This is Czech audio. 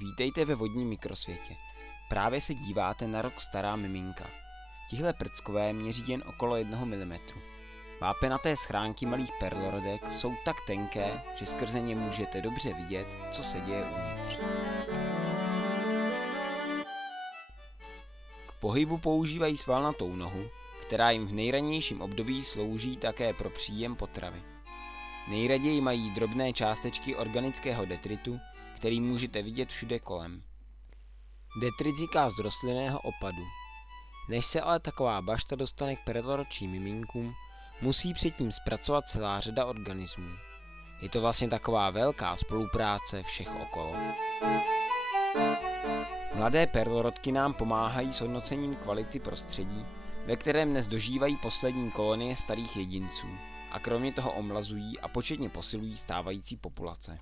Vítejte ve vodním mikrosvětě. Právě se díváte na rok stará miminka. Tihle prckové měří jen okolo 1 mm. Vápenaté schránky malých perlorodek jsou tak tenké, že skrze ně můžete dobře vidět, co se děje uvnitř. K pohybu používají svalnatou nohu, která jim v nejranějším období slouží také pro příjem potravy. Nejraději mají drobné částečky organického detritu, který můžete vidět všude kolem. Detrit vzniká z rostlinného opadu. Než se ale taková bašta dostane k perloročním miminkům, musí předtím zpracovat celá řada organismů. Je to vlastně taková velká spolupráce všech okolo. Mladé perlorodky nám pomáhají s hodnocením kvality prostředí, ve kterém dnes dožívají poslední kolonie starých jedinců, a kromě toho omlazují a početně posilují stávající populace.